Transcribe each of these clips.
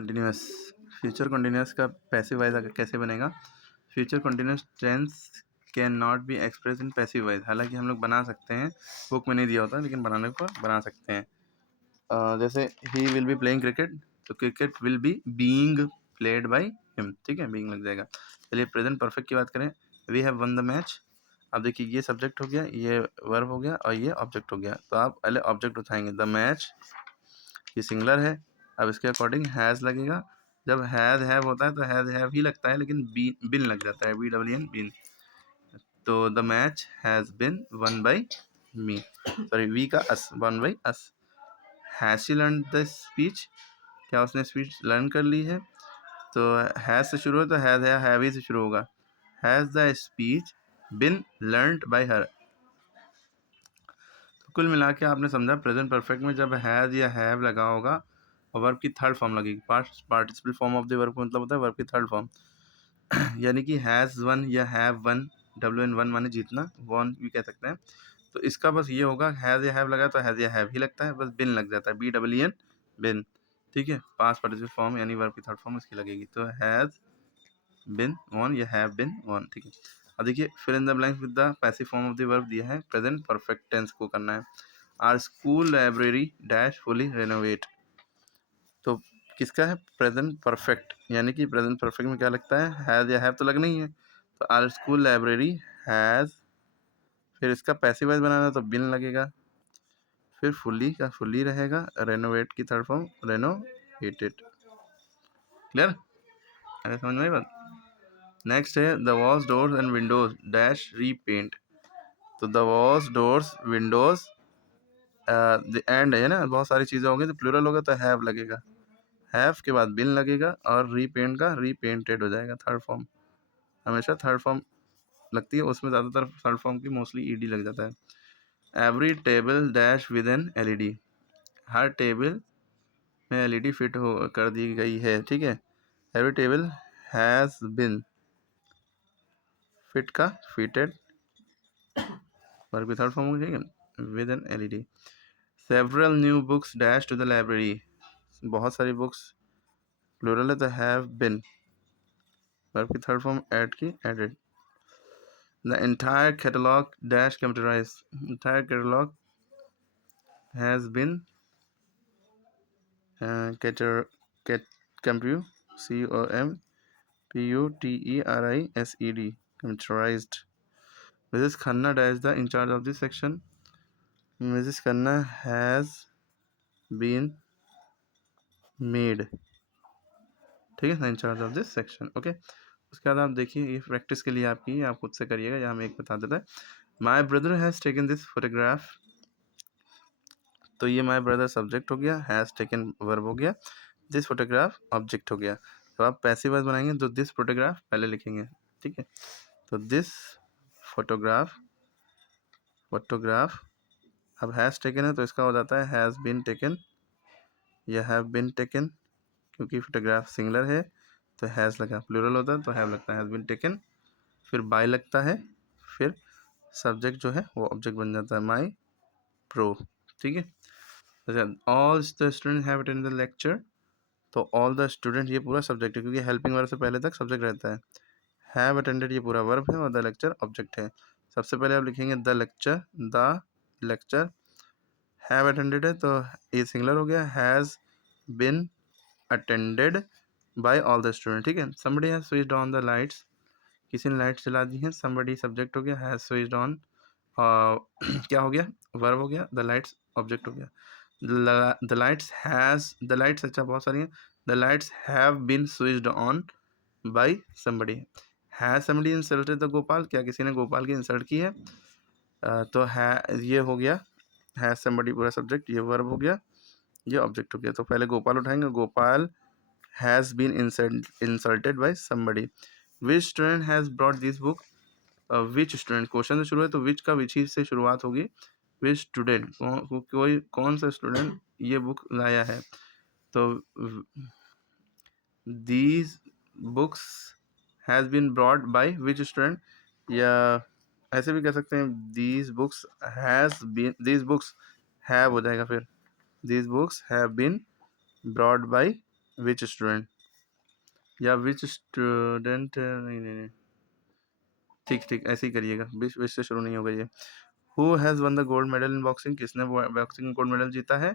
Continuous. Future continuous का passive voice कैसे बनेगा? Future continuous tense can not be express in passive voice. हालांकि हम लोग बना सकते हैं, बुक में नहीं दिया होता, लेकिन बनाने को बना सकते हैं। जैसे ही विल बी प्लेइंग क्रिकेट, तो cricket will be being played by him. ठीक है, बीइंग लग जाएगा। चलिए प्रेजेंट परफेक्ट की बात करें, we have won the match. अब देखिए, ये सब्जेक्ट हो गया, ये वर्ब हो गया और ये ऑब्जेक्ट हो गया। तो आप पहले ऑब्जेक्ट उठाएंगे, द मैच, ये सिंगुलर है। अब इसके अकॉर्डिंग हैज़ लगेगा। जब हैज़ हैव होता है तो हैज़ हैव ही लगता है, लेकिन बिन लग जाता है, BWN बिन। तो the match has been won by me, sorry we का us, won by us. Has she learn the speech, क्या उसने स्पीच लर्न कर ली है? तो हैज़ से शुरू हो तो हैज़ या हैव ही से शुरू होगा। Has the speech been learned by her. तो कुल मिला के आपने समझा, प्रेजेंट परफेक्ट में जब हैज़ या हैव लगा होगा और वर्ब की थर्ड फॉर्म लगेगी। Participle form of the verb का मतलब होता है वर्ब की थर्ड फॉर्म। यानी कि हैज़ वन या हैव वन, WN वन माने जीतना, वन भी कह सकते हैं। तो इसका बस ये होगा, हैज़ या हैव लगा तो हैज़ या हैव ही लगता है, बस बिन लग जाता है, BWN बिन। ठीक है, पास्ट पार्टिसिपल फॉर्म यानी वर्ब की थर्ड फॉर्म इसकी लगेगी। तो हैज़ बिन वन या हैव बिन वन। ठीक है, अब देखिए fill in the blanks with the passive form of the verb दिया है, प्रेजेंट परफेक्ट टेंस को करना है। Our school library dash fully renovate. तो किसका है? प्रेजेंट परफेक्ट, यानी कि प्रेजेंट परफेक्ट में क्या लगता है? हैज़ या हैव तो लगना ही है। तो आर स्कूल लाइब्रेरी हैज़, फिर इसका पैसिव वॉइस बनाना तो बिन लगेगा, फिर फुल्ली का फुल्ली रहेगा, रेनोवेट की थर्ड फॉर्म रेनोवेटेड। क्लियर? अरे समझ में आई बात? नेक्स्ट है the walls doors and windows dash repaint. तो the walls doors windows and है ना, बहुत सारी चीज़ें होंगी, तो प्लूरल होगा तो हैव लगेगा, हैव के बाद बिन लगेगा और रीपेंट का रीपेंटेड हो जाएगा, थर्ड फॉर्म। हमेशा थर्ड फॉर्म लगती है, उसमें ज़्यादातर थर्ड फॉर्म की मोस्टली ईडी लग जाता है। Every table dash with an LED। हर टेबल में LED फिट हो कर दी गई है। ठीक है, every table has been, fit का फिटेड, वर्ब की थर्ड फॉर्म हो जाएगी, with an LED। Several new books dash to the library. बहुत सारी बुक्स, प्लूरल है तो हैव बिन, वर्ब की थर्ड फॉर्म ऐड की, added. The entire catalog dash computerized. Entire catalog has been computerized. Computerized. Mrs. Khanna dash the in charge of this section. Mrs. Khanna has been made. ठीक है, in charge of this section. Okay, उसके बाद आप देखिए, ये practice के लिए आपकी, आप खुद से करिएगा, या हम एक बता देता है। My brother has taken this photograph. तो ये माई ब्रदर सब्जेक्ट हो गया, हैज़ टेकन वर्ब हो गया, दिस फोटोग्राफ ऑब्जेक्ट हो गया। तो आप पैसिव वॉइस बनाएंगे तो दिस फोटोग्राफ पहले लिखेंगे। ठीक है, तो दिस फोटोग्राफ अब हैज़ टेकन है तो इसका हो जाता है हैज़ बीन टेकन या हैव बीन टेकन, क्योंकि फोटोग्राफ सिंगुलर है तो हैज़ लगा, प्लूरल होता है तो हैव लगता है, हैज़ बीन टेकन, फिर बाय लगता है, फिर सब्जेक्ट जो है वो ऑब्जेक्ट बन जाता है, माई प्रो। ठीक है, all the student have attended the lecture. तो ऑल द स्टूडेंट ये पूरा सब्जेक्ट है, क्योंकि हेल्पिंग वर्ब से पहले तक सब्जेक्ट रहता है। हैव अटेंडेड ये पूरा वर्ब है और द लेक्चर ऑब्जेक्ट है। सबसे पहले आप लिखेंगे द लेक्चर। हैव अटेंडेड है तो ये सिंगुलर हो गया, has been attended by all the student. ठीक है, somebody has switched on the lights, किसी ने लाइट जला दी है, समबडी सब्जेक्ट हो गया, हैज स्विच्ड ऑन क्या हो गया? वर्ब हो गया, द लाइट्स ऑब्जेक्ट हो गया। द लाइट्स अच्छा बहुत सारी हैं, the lights have been switched on by somebody. Has somebody insulted the Gopal, क्या किसी ने गोपाल की इंसल्ट की है? तो है, ये हो गया हैज समबडी पूरा सब्जेक्ट, ये वर्ब हो गया, ये ऑब्जेक्ट हो गया। तो पहले गोपाल उठाएंगे, Gopal has been insulted by somebody. Which student has brought this book. Which student question से शुरू है तो विच का विच ही से शुरुआत होगी। विच स्टूडेंट, कोई कौन सा स्टूडेंट ये बुक लाया है। तो these books has been brought by which student, या ऐसे भी कह सकते हैं दीज बुक्स हैव हो जाएगा, फिर these books have been brought by which student, या विच स्टूडेंट, नहीं नहीं नहीं, ठीक ठीक ऐसे ही करिएगा, विच से शुरू नहीं होगा ये। Who has one the gold medal in boxing, किसने बॉक्सिंग में गोल्ड मेडल जीता है?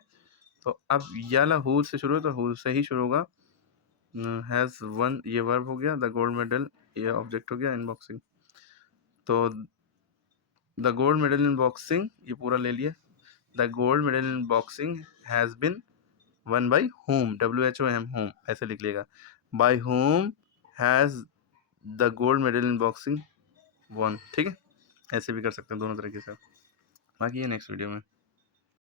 तो अब ये वाला हु से शुरू है तो हु से ही शुरू होगा। हैज़ वन ये वर्ब हो गया, द गोल्ड मेडल ये ऑब्जेक्ट हो गया इन बॉक्सिंग। तो the gold medal in boxing ये पूरा ले लिए, the gold medal in boxing has been won by whom, WHOM whom ऐसे लिख लिएगा, by whom has the gold medal in boxing won, ठीक है, ऐसे भी कर सकते हैं दोनों तरीके से। बाकी ये नेक्स्ट वीडियो में।